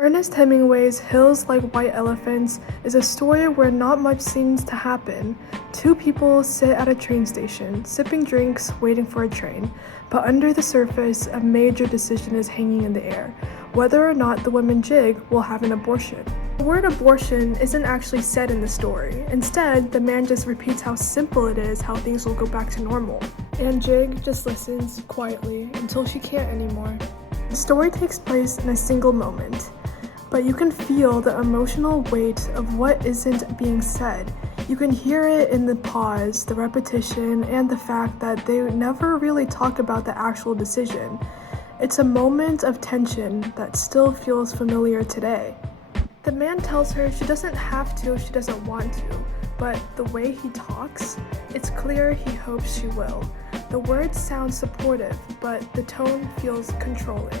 Ernest Hemingway's Hills Like White Elephants is a story where not much seems to happen. Two people sit at a train station, sipping drinks, waiting for a train, but under the surface, a major decision is hanging in the air, whether or not the woman Jig will have an abortion. The word abortion isn't actually said in the story. Instead, the man just repeats how simple it is how things will go back to normal. And Jig just listens quietly until she can't anymore. The story takes place in a single moment, but you can feel the emotional weight of what isn't being said. You can hear it in the pause, the repetition, and the fact that they never really talk about the actual decision. It's a moment of tension that still feels familiar today. The man tells her she doesn't have to if she doesn't want to, but the way he talks, it's clear he hopes she will. The words sound supportive, but the tone feels controlling.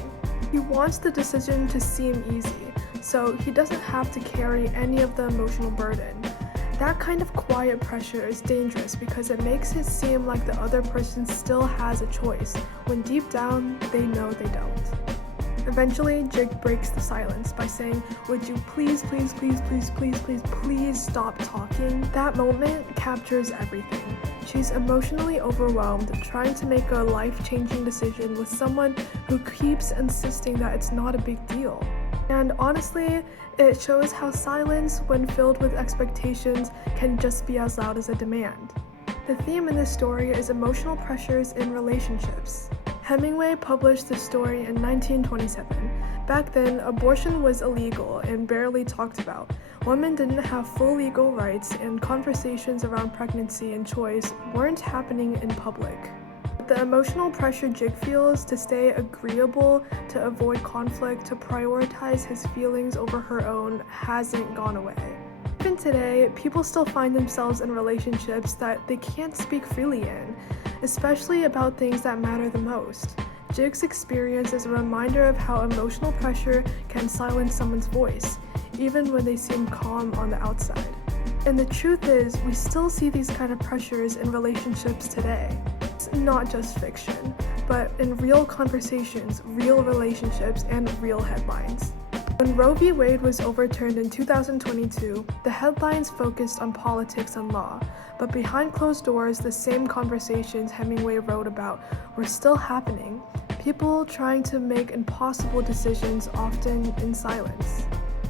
He wants the decision to seem easy, so he doesn't have to carry any of the emotional burden. That kind of quiet pressure is dangerous because it makes it seem like the other person still has a choice, when deep down, they know they don't. Eventually, Jig breaks the silence by saying, "Would you please stop talking?" That moment captures everything. She's emotionally overwhelmed, trying to make a life-changing decision with someone who keeps insisting that it's not a big deal. And honestly, it shows how silence, when filled with expectations, can just be as loud as a demand. The theme in this story is emotional pressures in relationships. Hemingway published this story in 1927. Back then, abortion was illegal and barely talked about. Women didn't have full legal rights, and conversations around pregnancy and choice weren't happening in public. The emotional pressure Jig feels to stay agreeable, to avoid conflict, to prioritize his feelings over her own hasn't gone away. Even today, people still find themselves in relationships that they can't speak freely in, especially about things that matter the most. Jig's experience is a reminder of how emotional pressure can silence someone's voice, even when they seem calm on the outside. And the truth is, we still see these kind of pressures in relationships today. It's not just fiction, but in real conversations, real relationships, and real headlines. When Roe v. Wade was overturned in 2022, the headlines focused on politics and law, but behind closed doors, the same conversations Hemingway wrote about were still happening. People trying to make impossible decisions, often in silence.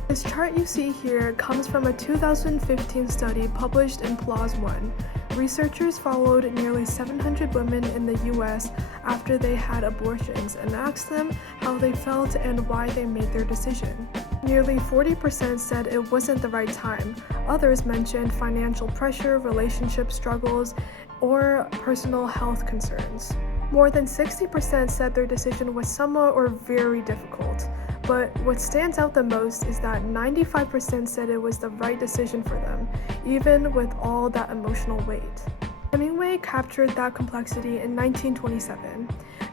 This chart you see here comes from a 2015 study published in PLOS One. Researchers followed nearly 700 women in the US after they had abortions and asked them how they felt and why they made their decision. Nearly 40% said it wasn't the right time. Others mentioned financial pressure, relationship struggles, or personal health concerns. More than 60% said their decision was somewhat or very difficult. But what stands out the most is that 95% said it was the right decision for them, even with all that emotional weight. Hemingway captured that complexity in 1927.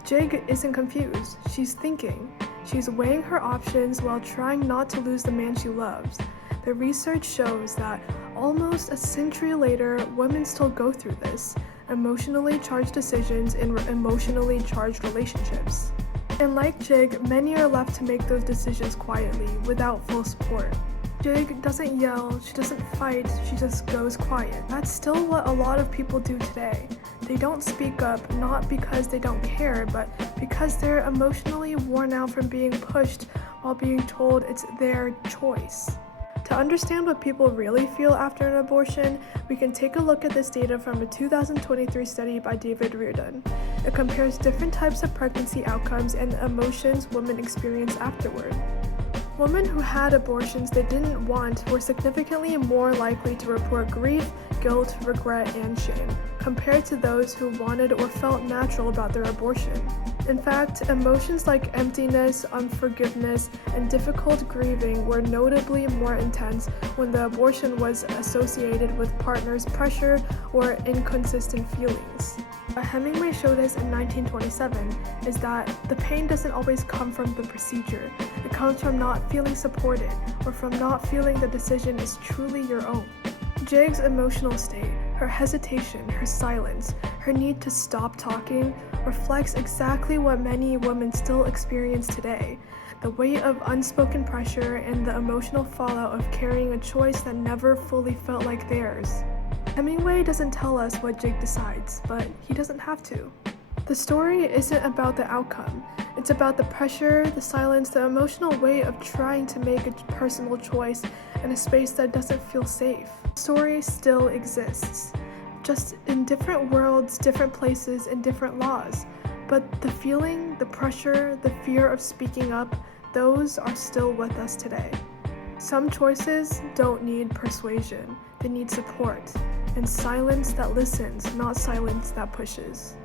Jig isn't confused, she's thinking. She's weighing her options while trying not to lose the man she loves. The research shows that almost a century later, women still go through this, emotionally charged decisions in emotionally charged relationships. And like Jig, many are left to make those decisions quietly, without full support. Jig doesn't yell, she doesn't fight, she just goes quiet. That's still what a lot of people do today. They don't speak up, not because they don't care, but because they're emotionally worn out from being pushed while being told it's their choice. To understand what people really feel after an abortion, we can take a look at this data from a 2023 study by David Reardon. It compares different types of pregnancy outcomes and the emotions women experience afterward. Women who had abortions they didn't want were significantly more likely to report grief, guilt, regret, and shame, compared to those who wanted or felt natural about their abortion. In fact, emotions like emptiness, unforgiveness, and difficult grieving were notably more intense when the abortion was associated with partners' pressure or inconsistent feelings. What Hemingway showed us in 1927 is that the pain doesn't always come from the procedure. It comes from not feeling supported or from not feeling the decision is truly your own. Jig's emotional state, her hesitation, her silence, her need to stop talking reflects exactly what many women still experience today. the weight of unspoken pressure, and the emotional fallout of carrying a choice that never fully felt like theirs. Hemingway doesn't tell us what Jake decides, but he doesn't have to. The story isn't about the outcome. It's about the pressure, the silence, the emotional weight of trying to make a personal choice in a space that doesn't feel safe. The story still exists, just in different worlds, different places, and different laws. But the feeling, the pressure, the fear of speaking up, those are still with us today. Some choices don't need persuasion, they need support, and silence that listens, not silence that pushes.